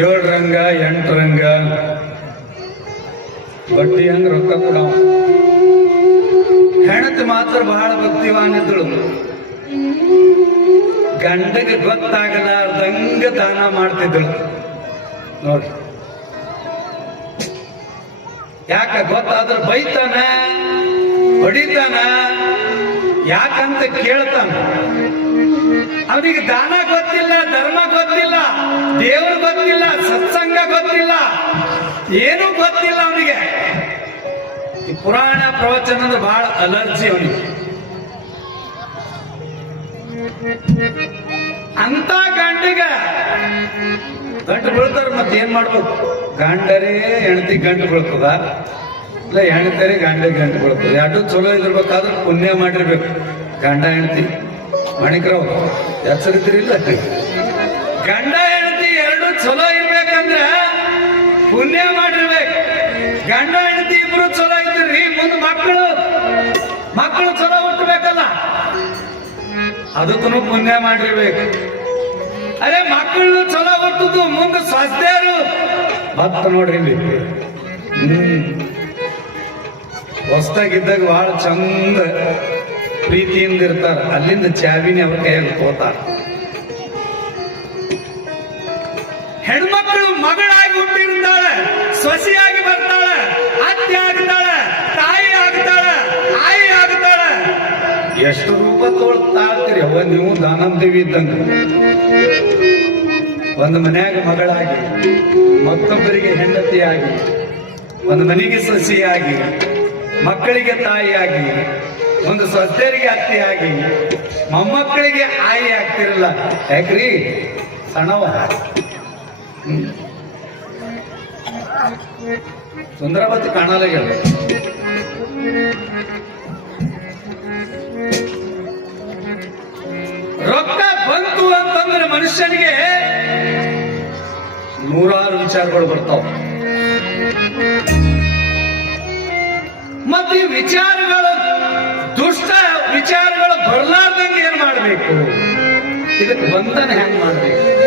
ಏಳು ರಂಗ, ಎಂಟು ರಂಗ. ಬಡ್ಡಿ ಹಂಗ ರೊಕ್ಕ ಕೊಡವ ಹೆಣತಿ ಮಾತ್ರ ಬಹಳ ಭಕ್ತಿವಾನಿದ್ದಳು ಗಂಡಗೆ ಗೊತ್ತಾಗಲಾರ್ದಂಗ ದಾನ ಮಾಡ್ತಿದ್ದಳು ನೋಡಿ ಯಾಕ ಗೊತ್ತಾದ್ರ ಬೈತಾನ, ಹೊಡಿತಾನ, ಯಾಕಂತ ಕೇಳ್ತಾನ. ಅವನಿಗೆ ದಾನ ಗೊತ್ತಿಲ್ಲ, ಧರ್ಮ ಗೊತ್ತಿಲ್ಲ. ದೇವ್ರು ಗೊತ್ತಿಲ್ಲ, ಸತ್ಸಂಗ ಗೊತ್ತಿಲ್ಲ, ಏನೂ ಗೊತ್ತಿಲ್ಲ ಅವನಿಗೆ. ಈ ಪುರಾಣ ಪ್ರವಚನದ ಬಹಳ ಅಲರ್ಜಿ ಅವನಿಗೆ. ಅಂತ ಗಂಡಿಗ ಗಂಟು ಬೀಳ್ತಾರ ಮತ್ತೆ ಏನ್ ಮಾಡ್ಬೇಕು? ಗಂಡರೇ ಹೆಂಡತಿ ಗಂಟು ಬೀಳ್ತದ? ಇಲ್ಲ ಹೆಣ್ತರೇ ಗಂಡ ಗಂಟು ಬೀಳ್ತದೆ? ಎರಡು ಚಲೋ ಇದಿರ್ಬೇಕಾದ್ರೆ ಪುಣ್ಯ ಮಾಡಿರ್ಬೇಕು. ಗಂಡ ಹೆಂಡತಿ ಮಣಿಕರಾವ್ ಎಚ್ಚರಿದ್ರಿ ಗಂಡ ಪುಣ್ಯ ಮಾಡಿರ್ಬೇಕು ಗಂಡ, ಹೆಂಡತಿ ಇಬ್ರು ಚಲೋ ಇದ್ರಿ, ಮುಂದೆ ಮಕ್ಕಳು ಮಕ್ಕಳು ಚಲೋ ಹುಟ್ಟಬೇಕಲ್ಲ. ಅದಕ್ಕೂ ಪುಣ್ಯ ಮಾಡಿರ್ಬೇಕು. ಅರೆ ಮಕ್ಕಳು ಚಲೋ ಹುಟ್ಟುದು ಮುಂದೆ ಸ್ವಸ್ಥರು ಭಕ್ತ ನೋಡ್ರಿ ಇಲ್ಲಿ. ಹೊಸ್ದಾಗಿದ್ದಾಗ ಬಹಳ ಚಂದ ಪ್ರೀತಿಯಿಂದ ಇರ್ತಾರ. ಅಲ್ಲಿಂದ ಚಾವಿನಿ ಅವ್ರ ಕೈಯಲ್ಲಿ ತೋತಾರ ಸೊಸೆಯಾಗಿ ಬರ್ತಾಳೆ, ಅತ್ತೆ ಆಗ್ತಾಳೆ, ತಾಯಿ ಆಗ್ತಾಳೆ, ಆಯಿ ಆಗ್ತಾಳೆ. ಎಷ್ಟು ರೂಪ ತೋಳ್ತಾಳ್ತೀರಿ ಅವ ನೀವು ದಾನಂದೇವಿ ಇದ್ದಂಗ? ಒಂದು ಮನೆಯಾಗ ಮಗಳಾಗಿ, ಮತ್ತೊಬ್ಬರಿಗೆ ಹೆಂಡತಿಯಾಗಿ, ಒಂದು ಮನೆಗೆ ಸೊಸೆಯಾಗಿ, ಮಕ್ಕಳಿಗೆ ತಾಯಿಯಾಗಿ, ಒಂದು ಸೊಸೆಯರಿಗೆ ಅತ್ತೆಯಾಗಿ, ಮೊಮ್ಮಕ್ಕಳಿಗೆ ಆಯಿ ಆಗ್ತಿರಲ್ಲ. ಯಾಕ್ರಿ? ಸಣ್ಣವ ಕಾಣಲ್ಲ ಹೇಳು ರೊಕ್ಕ ಬಂತು ಅಂತಂದ್ರೆ ಮನುಷ್ಯನಿಗೆ ನೂರಾರು ವಿಚಾರಗಳು ಬರ್ತಾವ. ಮತ್ತೆ ಈ ವಿಚಾರಗಳು, ದುಷ್ಟ ವಿಚಾರಗಳು ಬರ್ಲಾರ್ದಂಗೆ ಏನ್ ಮಾಡಬೇಕು? ಇದಕ್ಕೆ ಬಂಧನ ಹೆಂಗ್ ಮಾಡ್ಬೇಕು?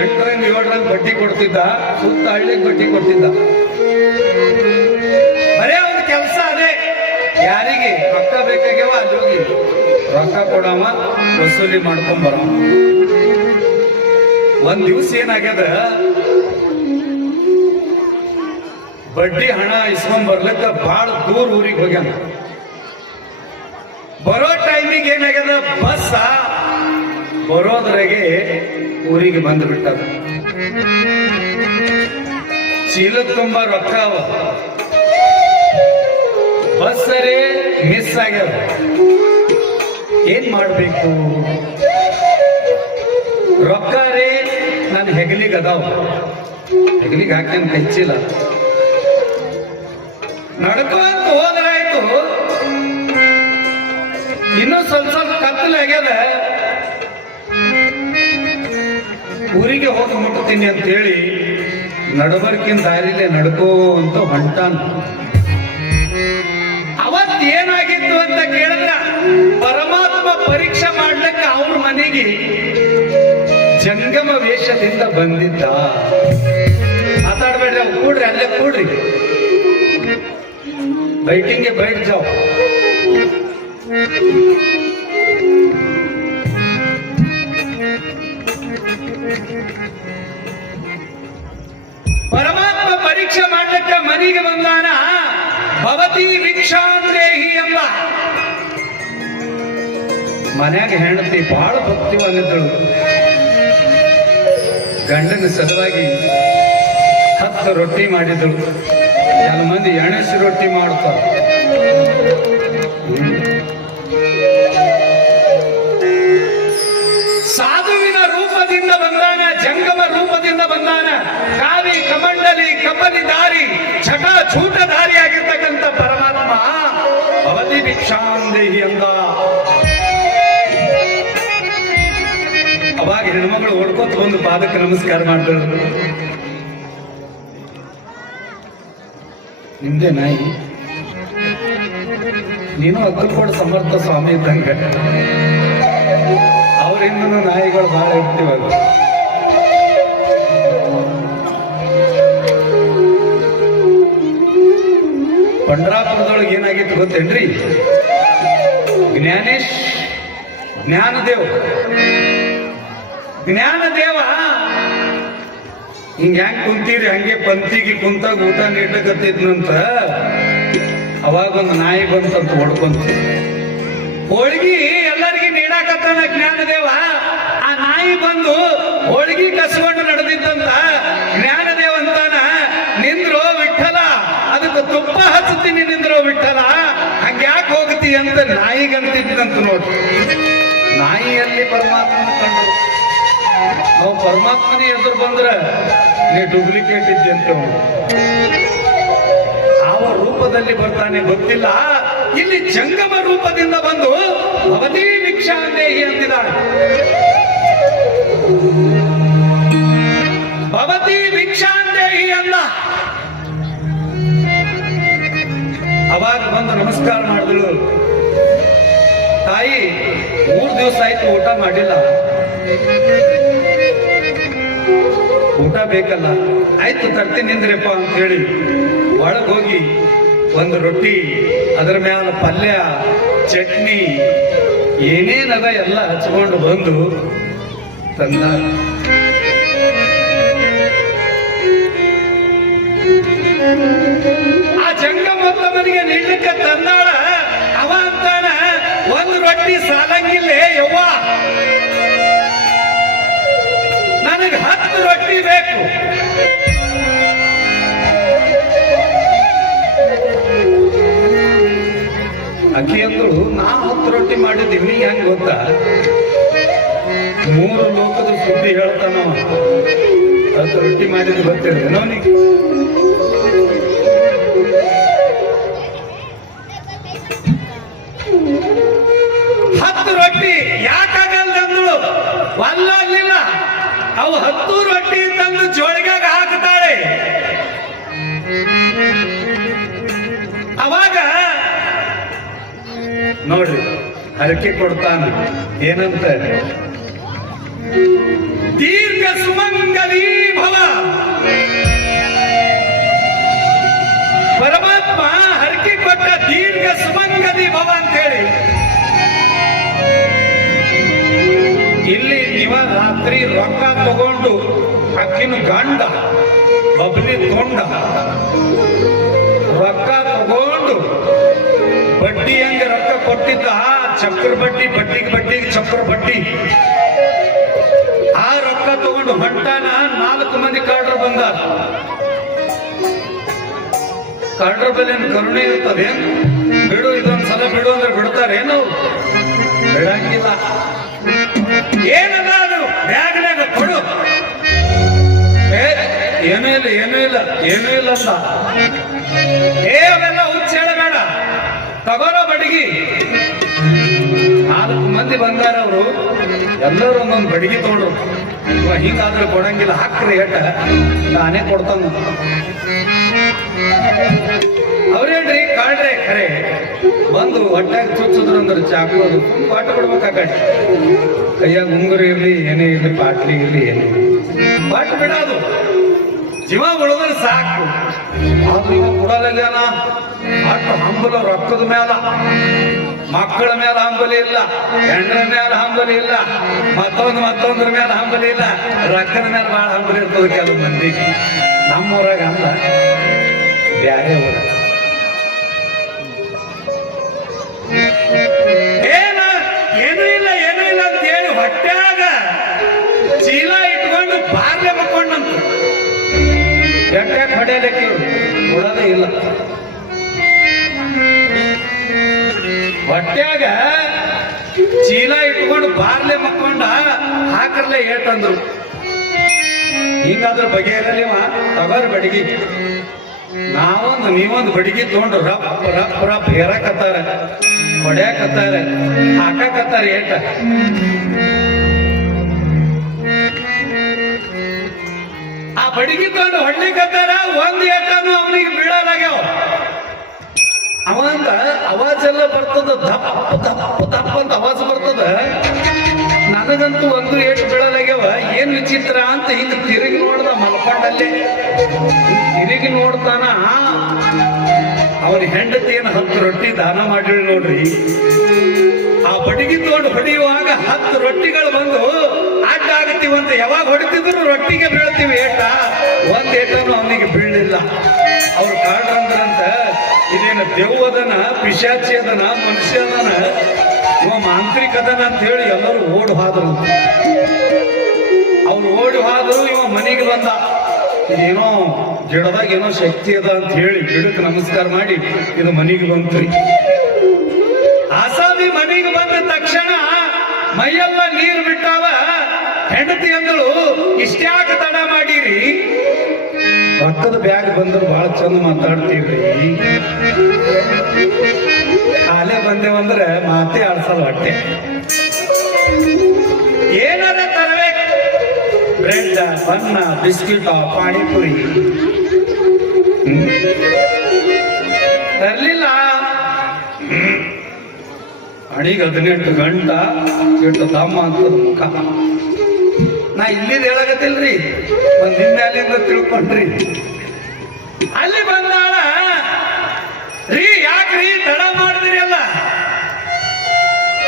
ಎಂಟರಂಗ್ ಏಳರಂಗ್ ಬಡ್ಡಿ ಕೊಡ್ತಿದ್ದ, ಸುತ್ತ ಹಳ್ಳಿಗೆ ಬಡ್ಡಿ ಕೊಡ್ತಿದ್ದ. ಬರೇ ಒಂದು ಕೆಲಸ ಅದೇ. ಯಾರಿಗೆ ರೊಕ್ಕ ಬೇಕಾಗ್ಯವ ಅಲ್ಲಿ ಹೋಗಿ. ರೊಕ್ಕ ಕೊಡವ ವಸೂಲಿ ಮಾಡ್ಕೊಂಡ್ ಬರವ ಒಂದ್ ದಿವ್ಸ ಏನಾಗ್ಯದ? ಬಡ್ಡಿ ಹಣ ಇಸ್ಕೊಂಡ್ ಬರ್ಲಿಕ್ಕ ಬಾಳ ದೂರ ಊರಿಗೆ ಹೋಗ್ಯಾನ. ಬರೋ ಟೈಮಿಗೆ ಏನಾಗ್ಯದ? ಬಸ್ ಬರೋದ್ರಾಗೆ ಊರಿಗೆ ಬಂದು ಬಿಟ್ಟದ ಚೀಲದ ತುಂಬ ರೊಕ್ಕ ಅವ. ಬಸ್ಸರೇ ಮಿಸ್ ಆಗ್ಯಾವ. ಏನ್ ಮಾಡ್ಬೇಕು? ರೊಕ್ಕ ರೇ ನನ್ನ ಹೆಗಲಿಗೆ ಅದಾವ. ಹೆಗಲಿಗೆ ಹಾಕ್ಯಾನ ಕಚ್ಚಿಲ್ಲ ನಡ್ಕೊಂತ ಹೋದ್ರಾಯ್ತು. ಇನ್ನೂ ಸ್ವಲ್ಪ ಸ್ವಲ್ಪ ಕತ್ತಲಾಗ್ಯದ. ಊರಿಗೆ ಹೋಗಿ ಮುಟ್ತೀನಿ ಅಂತೇಳಿ ನಡಬರ್ಕಿನ ದಾರಿಲೆ ನಡ್ಕೋ ಅಂತ ಹೊಂಟಾನ. ಏನಾಗಿತ್ತು ಅಂತ ಕೇಳಿದ್ರ ಪರಮಾತ್ಮ ಪರೀಕ್ಷೆ ಮಾಡ್ಲಿಕ್ಕೆ ಅವ್ರ ಮನೆಗೆ ಜಂಗಮ ವೇಷದಿಂದ ಬಂದಿದ್ದ. ಮಾತಾಡ್ಬೇಡ್ರಿ, ಅವ್ರು ಕೂಡ್ರಿ, ಅಲ್ಲೇ ಕೂಡ್ರಿ. ಬೈಟಿಂಗ್ಗೆ ಬೈಟ್ ಜಾವ್. ಪರೀಕ್ಷೆ ಮಾಡ್ಲಿಕ್ಕೆ ಮನೆಗೆ ಬಂದಾನ? ಭವತಿ ಭಿಕ್ಷಾಂದೇಹಿ ಎಂಬ. ಮನ್ಯಾಗ ಹೆಂಡತಿ ಬಹಳ ಭಕ್ತಿವಾಗಿದ್ದಳು ಗಂಡನ ಸಲುವಾಗಿ ಹತ್ತು ರೊಟ್ಟಿ ಮಾಡಿದಳು ಕೆಲ ಮಂದಿ ಎಣಸಿ ರೊಟ್ಟಿ ಮಾಡ್ತಾರೆ ಸಾಧುವಿನ ರೂಪದಿಂದ ಬಂದಾನ, ಜಂಗಮ ರೂಪದಿಂದ ಬಂದಾನ? ಕಾವಿ ಕಮಂಡಲಿ ಕಮಲಿ ದಾರಿ ಛಟ ಛೂಟಧಾರಿ ಆಗಿರ್ತಕ್ಕಂಥ ಪರಮಾತ್ಮ ಅವಧಿ ಭಿಕ್ಷಾಂದೇಹಿ ಅಂದ. ಅವಾಗ ಹೆಣ್ಮಗಳು ಓಡ್ಕೋತ ಬಂದು ಪಾದಕ್ಕೆ ನಮಸ್ಕಾರ ಮಾಡಿದ್ರು ನಿಮ್ದೇ ನಾಯಿ? ನೀನು ಅಕ್ಕಲ್ಕೋಡ್ ಸಮರ್ಥ ಸ್ವಾಮಿ ಇದ್ದಂಗೆ. ಅವ್ರಿಂದ ನಾಯಿಗಳು ಭಾಳ ಇರ್ತೀವಲ್ಲ. ಗೊತ್ತೇನ್ರಿ? ಜ್ಞಾನೇಶ್, ಜ್ಞಾನದೇವ. ಜ್ಞಾನದೇವ? ಹಿಂಗ ಹೆಂಗ್ ಕುಂತೀರಿ? ಹಂಗೆ ಪಂತಿಗೆ ಕುಂತಾಗ ಊಟ ನೀಡಕತ್ತಿದ್ನಂತ ಅವಾಗ ಒಂದು ನಾಯಿ ಬಂತಂತ ಹೊಡ್ಕೊಂತ ಹೋಳ್ಗಿ ಎಲ್ಲರಿಗೂ ನೀಡಾಕತ್ತಾನ ಜ್ಞಾನದೇವ? ಆ ನಾಯಿ ಬಂದು ಹೋಳ್ಗಿ ಕಸ್ಕೊಂಡು ಅಂತ ನಾಯಿಗಂತಿದ್ದಂತ ನೋಡಿ. ನಾಯಿಯಲ್ಲಿ ಪರಮಾತ್ಮ ಕಂಡು. ನಾವು ಪರಮಾತ್ಮನ ಎದುರು ಬಂದ್ರೆ ನೀ ಡೂಪ್ಲಿಕೇಟ್ ಅಂತ. ಯಾವ ರೂಪದಲ್ಲಿ ಬರ್ತಾನೆ ಗೊತ್ತಿಲ್ಲ. ಇಲ್ಲಿ ಜಂಗಮ ರೂಪದಿಂದ ಬಂದು ಅವಧಿ ಭಿಕ್ಷಾಂದೇಹಿ ಅಂತಿದ್ದಾನೆ ದಿವಸ ಆಯ್ತು, ಊಟ ಮಾಡಿಲ್ಲ. ಊಟ ಬೇಕಲ್ಲ. ಆಯ್ತು, ತರ್ತೀನಿ ನಿಂದ್ರಪ್ಪ ಅಂತ ಹೇಳಿ ಒಳಗೆ ಹೋಗಿ ಒಂದು ರೊಟ್ಟಿ, ಅದರ ಮ್ಯಾಲ ಪಲ್ಯ, ಚಟ್ನಿ ಏನೇನದ ಎಲ್ಲ ಹಚ್ಕೊಂಡು ಬಂದು ತಂದ. ಆ ಜಂಗ ಮೊತ್ತ ಮನೆಗೆ ನೀಡ್ಲಿಕ್ಕೆ ಅಂತಾನ ರೊಟ್ಟಿ ಸಾಲಂಗಿಲ್ಲೇ ಯವ್ವ? ನನಗೆ ಹತ್ತು ರೊಟ್ಟಿ ಬೇಕು. ಅಕ್ಕಿ ಅಂದ್ರು, ನಾ ಹತ್ತು ರೊಟ್ಟಿ ಮಾಡಿದ್ದೀವಿ ಹೆಂಗ್ ಗೊತ್ತಾ? ಮೂರು ಲೋಕದ ಸುದ್ದಿ ಹೇಳ್ತಾನ. ಹತ್ತು ರೊಟ್ಟಿ ಮಾಡಿದ್ದು ಗೊತ್ತಿರ್ತೇನೆ ಅವನಿಗೆ ವಲ್ಲ ಅಲ್ಲಿಲ್ಲ ಅವು ಹತ್ತು ರೊಟ್ಟಿ ತಂದು ಜೋಳಿಗಾಗ ಹಾಕುತ್ತಾಳೆ ಅವಾಗ ನೋಡ್ರಿ, ಹರಕೆ ಕೊಡ್ತಾನ. ಏನಂತ ದೀರ್ಘ ಸುಮಂಗಲೀ ಭವ. ಪರಮಾತ್ಮ ಹರಕೆ ಕೊಟ್ಟ ದೀರ್ಘ ಸುಮಂಗಲಿ ಭವ ಅಂತ ಹೇಳಿ. ಇಲ್ಲಿ ಇವ ರಾತ್ರಿ ರೊಕ್ಕ ತಗೊಂಡು ಅಕ್ಕಿನ ಗಂಡ, ಬಬ್ಲಿ ತೊಂಡ. ರೊಕ್ಕ ತಗೊಂಡು ಬಡ್ಡಿ ಹೆಂಗೆ ರೊಕ್ಕ ಕೊಟ್ಟಿದ್ದ? ಚಕ್ರ ಬಡ್ಡಿ, ಬಡ್ಡಿಗೆ ಬಡ್ಡಿಗೆ ಚಕ್ರ ಬಡ್ಡಿ. ಆ ರೊಕ್ಕ ತಗೊಂಡು ಹೊಂಟಾನ ನಾಲ್ಕು ಮಂದಿ ಕಾಡ್ರು ಬಂದ. ಕಾಡ್ರ ಬೆಲೆ ಕರುಣೆ ಇರ್ತದೆ. ಬಿಡು, ಇದೊಂದ್ಸಲ ಬಿಡು ಅಂದ್ರೆ ಬಿಡ್ತಾರೇನು ಬಿಡಂಗಿಲ್ಲ. ಏನದ ಅದು ಬ್ಯಾಗ್ನಾಗ ಕೊಡು. ಏನೂ ಇಲ್ಲ ಏನೂ ಇಲ್ಲ ಏನೂ ಇಲ್ಲ ಅಂತ. ಏ, ಅವೆಲ್ಲ ಹುಚ್ಚ ಹೇಳಬೇಡ. ತಗೋರೋ ಬಡಗಿ. ನಾಲ್ಕು ಮಂದಿ ಬಂದಾರ ಅವರು ಎಲ್ಲರೂ ಒಂದೊಂದು ಬಡಗಿ ತಗೊಂಡ್ರು. ಹಿಂಗಾದ್ರೆ ಕೊಡಂಗಿಲ್ಲ, ಹಾಕ್ರಿ ಏಟ ನಾನೇ ಕೊಡ್ತಾನ. ಅವ್ರೇನ್ರಿ? ಕಾಳ್ರೆ ಖರೆ. ಬಂದು ಒಟ್ಟಾಗಿ ಚುಚ್ಚಿದ್ರು ಅಂದ್ರೆ ಚಾಕು ಅದು ಪಾಠ ಕೊಡ್ಬೇಕಾಗತ್ತೆ ಕೈಯಾಗ ಉಂಗುರ ಇರ್ಲಿ, ಏನೇ ಇರ್ಲಿ, ಪಾಟ್ಲಿ ಇರ್ಲಿ, ಏನೇ ಪಾಠ ಬಿಡೋದು ಜೀವ ಉಳಿದ್ರೆ ಸಾಕು. ಅದು ಇವ ಕೊಡಲಿಲ್ಲ ಅಷ್ಟು ಹಂಬಲ ರೊಕ್ಕದ ಮೇಲ ಮಕ್ಕಳ ಮೇಲೆ ಹಂಬಲಿ ಇಲ್ಲ. ಹೆಣ್ಣರ ಮೇಲೆ ಹಂಬಲಿ ಇಲ್ಲ. ಮತ್ತೊಂದು, ಮತ್ತೊಂದ್ರ ಮೇಲೆ ಹಂಬಲಿ ಇಲ್ಲ. ರೊಕ್ಕದ ಮೇಲೆ ಬಹಳ ಹಂಬಲಿ ಇರ್ತದೆ ಕೆಲವು ಮಂದಿ ನಮ್ಮೂರಾಗ ಅಲ್ಲ ಬ್ಯಾರೆ ಊರ. ಬಾರ್ಲೆ ಮಕ್ಕೊಂಡಂತ. ಎಟ್ಟೆ ಹೊಡೆಯಲಿಕ್ಕೆ ಕೊಡೋದೇ ಇಲ್ಲ. ಹೊಟ್ಯಾಗ ಚೀಲ ಇಟ್ಕೊಂಡು ಬಾರ್ಲೆ ಮಕ್ಕೊಂಡ ಹಾಕರ್ಲೆ ಏಟಂದ್ರು. ಹಿಂಗಾದ್ರೆ ಬಗೆಹರಲಿವ ತಗೋರ್ ಬಡಗಿ. ನಾವೊಂದು, ನೀವೊಂದು ಬಡಗಿ ತಗೊಂಡು ರಪ್ ರಪ್ ರಪ್ ಹೇರಕತ್ತಾರ, ಹೊಡ್ಯಾಕತ್ತಾರ, ಹಾಕಕತ್ತಾರ ಏಟ. ಆ ಬಡಗಿ ತಗೊಂಡು ಹೊಡ್ಲಿಕ್ಕತ್ತಾರ ಒಂದ್ ಎಟ್ಟನು ಅವನಿಗೆ ಬೀಳಲಾಗ್ಯಾವ. ಅವಂತ ಅವಾಜ್ ಎಲ್ಲ ಬರ್ತದ, ದಪ್ಪ ದಪ್ಪ ದಪ್ಪ ಅಂತ ಅವಾಜ್ ಬರ್ತದ. ನನಗಂತೂ ಒಂದು ಏಟು ಬೀಳಲಾಗ್ಯಾವ. ಏನ್ ವಿಚಿತ್ರ ಅಂತ ಹಿಂಗ ತಿರುಗಿ ನೋಡ್ದ ಮಲ್ಕೊಂಡಲ್ಲೇ. ತಿರುಗಿ ನೋಡ್ತಾನ. ಅವನ ಹೆಂಡತಿ ಏನು ಹತ್ತು ರೊಟ್ಟಿ ದಾನ ಮಾಡಿ ನೋಡ್ರಿ. ಆ ಬಡಗಿ ತಗೊಂಡು ಹೊಡೆಯುವಾಗ ಹತ್ತು ರೊಟ್ಟಿಗಳು ಬಂದು ಅಡ್ಡ ಆಗತ್ತೀವಂತ ಯಾವಾಗ ಹೊಡಿತಿದ್ರು ರೊಟ್ಟಿಗೆ ಬೀಳ್ತೀವಿ ಏಟ ಒಂದ್ ಏಟನು ಅವನಿಗೆ ಬೀಳಲಿಲ್ಲ. ಅವ್ರು ಕಾಡ್ರಂದ್ರಂತ ಇದೇನು ದೇವದನ ಪಿಶಾಚಿ ಅದನ, ಮನುಷ್ಯ ಅದನ, ಇವ ಮಾಂತ್ರಿಕ ಅದನ ಅಂತ ಹೇಳಿ ಎಲ್ಲರೂ ಓಡ್ ಹೋದ್ರು. ಅವ್ರು ಓಡಿ ಹೋದ್ರು, ಇವ ಮನೆಗೆ ಬಂದ. ಏನೋ ಗಿಡದಾಗ ಏನೋ ಶಕ್ತಿ ಅದ ಅಂತ ಹೇಳಿ ಗಿಡಕ್ಕೆ ನಮಸ್ಕಾರ ಮಾಡಿ, ಇದು ಮನೆಗೆ ಬಂತು ಆಸಾಮಿ ಮನೆಗೆ ಬಂದ ತಕ್ಷಣ ಮೈಯೆಲ್ಲ ಹೆಂಡತಿ ಅಂದಳು ಇಷ್ಟ್ಯಾಕ ತಡ ಮಾಡಿರಿ? ರೊಕ್ಕದ ಬ್ಯಾಗ್ ಬಂದ್ರು ಬಹಳ ಚಂದ ಮಾತಾಡ್ತೀರಿ ಕಾಲೇ ಬಂದೇವಂದ್ರೆ ಮಾತೇ ಆಡ್ಸಲ್ಲ ಹೊಟ್ಟೆ. ಏನಾರ ತರಬೇಕು? ಬ್ರೆಡ್ ಬನ್ನ ಬಿಸ್ಕಿಟ್ ಪಾಣಿಪುರಿ. ತರ್ಲಿಲ್ಲ? ಅಡಿಗೆ ಹದಿನೆಂಟು ಗಂಟ ಇಟ್ಟು ತಮ್ಮ ಅಂತ ಮುಖ. ನಾ ಇಲ್ಲಿದ್ ಹೇಳಕತ್ತಿಲ್ರಿ. ಒಂದ್ ನಿಮ್ಮ ಮ್ಯಾಲಿಂದ ತಿಳ್ಕೊಂಡ್ರಿ. ಅಲ್ಲಿ ಬಂದಾಳ. ರೀ ಯಾಕ್ರಿ ತಡ ಮಾಡಿದ್ರಿ ಅಲ್ಲ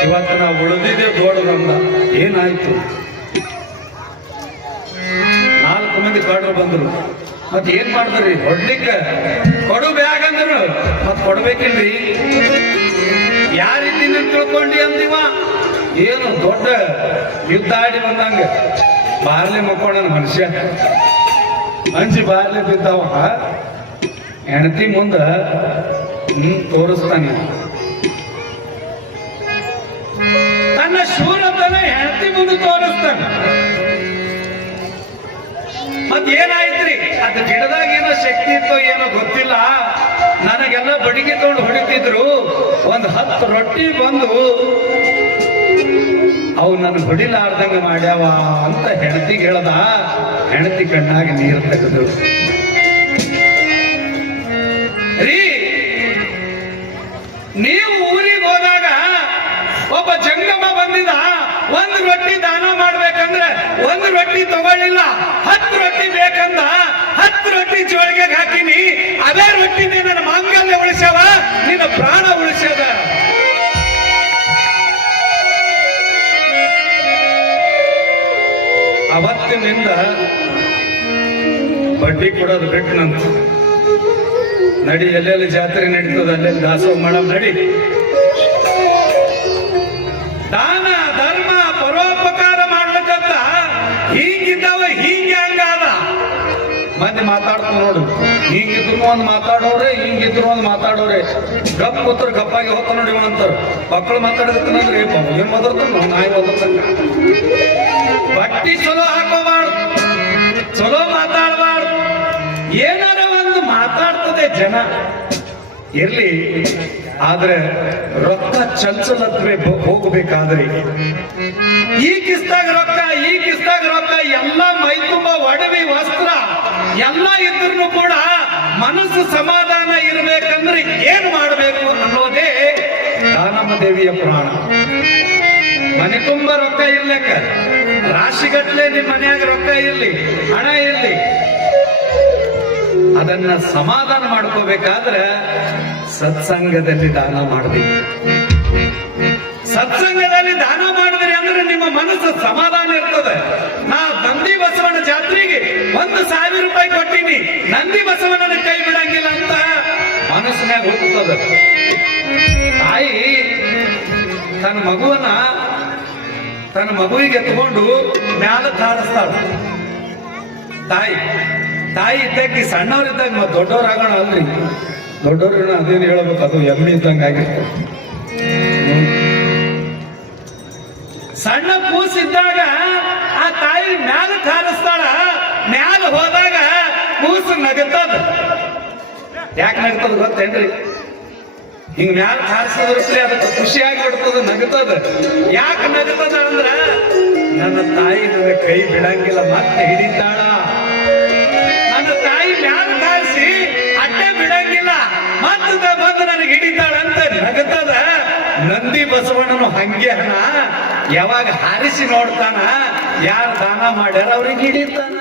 ಇವತ್ತು ನಾವು ಉಳಿದಿದೆ ನಮ್ದ. ಏನಾಯ್ತು? ನಾಲ್ಕು ಮಂದಿ ಕಾಡ್ರು ಬಂದ್ರು. ಮತ್ ಏನ್ ಮಾಡಿದ್ರಿ? ಹೊಡ್ಲಿಕ್ಕೆ ಕೊಡು ಬ್ಯಾಗ್ ಅಂದ್ರು. ಮತ್ ಕೊಡ್ಬೇಕಿಲ್ರಿ? ಯಾರಿದ್ದೀನಿ ತಿಳ್ಕೊಂಡಿ ಅಂದಿವ? ಏನು ದೊಡ್ಡ ಯುದ್ಧ ಆಡಿ ಬಂದಂಗ. ಬಾರ್ಲಿ ಮಕ್ಕೊಂಡನ ಮನುಷ್ಯ. ಹಂಚಿ ಬಾರ್ಲಿ ಬಿದ್ದಾವ. ಹೆಂಡತಿ ಮುಂದ, ಹ್ಮ್, ತೋರಿಸ್ತಾನೆ. ತನ್ನ ಶೂರತನ ಹೆಂಡತಿ ಮುಂದೆ ತೋರಿಸ್ತಾನೆ. ಮತ್ ಏನಾಯ್ತ್ರಿ? ಅದು ಗಿಡದಾಗ ಏನೋ ಶಕ್ತಿ ಇತ್ತೋ ಏನೋ ಗೊತ್ತಿಲ್ಲ. ನನಗೆಲ್ಲ ಬಡಿಗೆ ತೊಗೊಂಡು ಹೊಡಿತಿದ್ರು. ಒಂದ್ ಹತ್ತು ರೊಟ್ಟಿ ಬಂದು ಅವು ನನ್ನ ಹೊಡಿಲಾರ್ದಂಗ ಮಾಡ್ಯಾವ ಅಂತ ಹೆಂಡತಿ ಹೇಳದ. ಹೆಂಡತಿ ಕಣ್ಣಾಗ ನೀರು ತೆಗೆದು. ರೀ, ನೀವು ಊರಿಗೆ ಹೋದಾಗ ಒಬ್ಬ ಜಂಗಮ ಬಂದಿದ ಒಂದು ರೊಟ್ಟಿ ದಾನ ಮಾಡ್ಬೇಕಂದ್ರೆ ಒಂದು ರೊಟ್ಟಿ ತಗೊಳ್ಳಿಲ್ಲ. ಹತ್ತು ರೊಟ್ಟಿ ಬೇಕಂದ, ಹತ್ತು ರೊಟ್ಟಿ ಜೋಳಿಗೆ ಹಾಕಿನಿ. ಅದೇ ರೊಟ್ಟಿನೇ ನನ್ನ ಮಾಂಗಲ್ಯ ಉಳಿಸ್ಯಾವ, ನಿನ್ನ ಪ್ರಾಣ ಉಳಿಸ್ಯಾವ. ಅವತ್ತಿನಿಂದ ಬಡ್ಡಿ ಕೊಡೋದು ಬಿಟ್ಟು ನಂತ ನಡಿ ಎಲ್ಲೆಲ್ಲಿ ಜಾತ್ರೆ ನಡೀತದ ಅಲ್ಲೆಲ್ಲಿ ದಾಸೋಹ ಮಾಡಮ್ ನಡಿ. ಮಂದಿ ಮಾತಾಡ್ತಾವ ನೋಡು. ಹೀಗಿದ್ರು ಒಂದು ಮಾತಾಡೋರೆ, ಹಿಂಗಿದ್ರು ಒಂದು ಮಾತಾಡೋರೆ. ಗಪ್ ಕೂತ್ರ ಗಪ್ಪಾಗಿ ಹೋಗ್ತಾ ನೋಡಿ ಅಂತಾರ ಮಕ್ಕಳು ಮಾತಾಡೋದಕ್ಕಂದ್ರೆ ಏನ್ ಮಾತಾಡ್ತಾನ ನಾಯಿ ಮಾತಾಡ್ತಾನ. ಬಟ್ಟಿ ಚಲೋ ಹಾಕೋಬಾರ್ದು, ಚಲೋ ಮಾತಾಡಬಾರ್ದು. ಏನಾರ ಒಂದು ಮಾತಾಡ್ತದೆ ಜನ. ಇರ್ಲಿ, ಆದ್ರೆ ರೊಕ್ಕ ಚಂಚಲತ್ವೆ ಹೋಗ್ಬೇಕಾದ್ರೆ. ಈ ಕಿಸ್ತಾಗ ರೊಕ್ಕ, ಈ ಕಿಸ್ತಾಗ ರೊಕ್ಕ, ಎಲ್ಲ ಮೈ ತುಂಬ ಒಡವಿ ವಸ್ತ್ರ. ಎಲ್ಲ ಇದ್ರೂ ಕೂಡ ಮನಸ್ಸು ಸಮಾಧಾನ ಇರಬೇಕಂದ್ರೆ ಏನು ಮಾಡಬೇಕು ಅನ್ನೋದೇ ದಾನಮ್ಮ ದೇವಿಯ ಪುರಾಣ. ಮನೆ ತುಂಬ ರೊಕ್ಕ ಇರ್ಲಕ್ಕ ರಾಶಿಗಟ್ಲೆ ನಿಮ್ಮ ಮನೆಯಾಗ ರೊಕ್ಕ ಇರ್ಲಿ, ಹಣ ಇರ್ಲಿ. ಅದನ್ನ ಸಮಾಧಾನ ಮಾಡ್ಕೋಬೇಕಾದ್ರೆ ಸತ್ಸಂಗದಲ್ಲಿ ದಾನ ಮಾಡಬೇಕು. ಸತ್ಸಂಗದಲ್ಲಿ ದಾನ ಮಾಡಿದ್ರೆ ಅಂದ್ರೆ ನಿಮ್ಮ ಮನಸ್ಸು ಸಮಾಧಾನ ಇರ್ತದೆ. ನಾ ನಂದಿ ಬಸವನ ಜಾತ್ರೆಗೆ ಒಂದು ಸಾವಿರ ರೂಪಾಯಿ ಕೊಟ್ಟಿನಿ. ನಂದಿ ಬಸವನ ಕೈ ಬಿಡಂಗಿಲ್ಲ ಅಂತ ಮನಸ್ಸಿನಾಗ ಹೋಗ್ತದ ತಾಯಿ, ತನ್ನ ಮಗುವನ್ನ ತನ್ನ ಮಗುವಿಗೆ ತಗೊಂಡು ಮ್ಯಾಲ ತಾರಿಸ್ತಾಳ ತಾಯಿ ತಾಯಿ ಇದ್ದಕ್ಕೆ ಸಣ್ಣವರಿದ್ದಾಗ ನಾವು ದೊಡ್ಡವರಾಗೋಣ ಅಲ್ರಿ. ದೊಡ್ಡವ್ರ ಅದೇನು ಹೇಳಬೇಕು, ಅದು ಎಮ್ಮೆ ಇದ್ದಂಗೆ ಆಗಿರ್ತದೆ. ಸಣ್ಣ ಕೂಸಿದ್ದಾಗ ತಾಯಿ ಮ್ಯಾಲ ಕಾಣಿಸ್ತಾಳ ಮ್ಯಾಲ ಹೋದಾಗ ಕೂಸು ನಗತದ. ಯಾಕೆ ನಗತದ ಗೊತ್ತೇನ್ರಿ? ಹಿಂಗ್ ಮ್ಯಾಲ ಕಾಣಿಸಿದ್ರಪ್ಲೆ ಅದಕ್ಕೆ ಖುಷಿಯಾಗಿ ಬಿಡ್ತದ ನಗತದ. ಯಾಕೆ ನಗತದ ಅಂದ್ರ, ನನ್ನ ತಾಯಿ ನನ್ನ ಕೈ ಬಿಡಂಗಿಲ್ಲ, ಮತ್ತೆ ಹಿಡಿತಾಳ. ನನ್ನ ತಾಯಿ ಮ್ಯಾಲ ಕಾಣಿಸಿ ಅಟ್ಟೆ ಬಿಡಂಗಿಲ್ಲ, ಮತ್ತೆ ಬಂದು ನನಗೆ ಹಿಡಿತಾಳ ಅಂತ ನಗತದ. ನಂದಿ ಬಸವಣ್ಣನು ಹಂಗೆ ಹಣ ಯಾವಾಗ ಹಾರಿಸಿ ನೋಡ್ತಾನ ಯಾರು ದಾನ ಮಾಡ್ಯಾರ ಅವ್ರಿಗೆ ಹಿಡಿತಾನ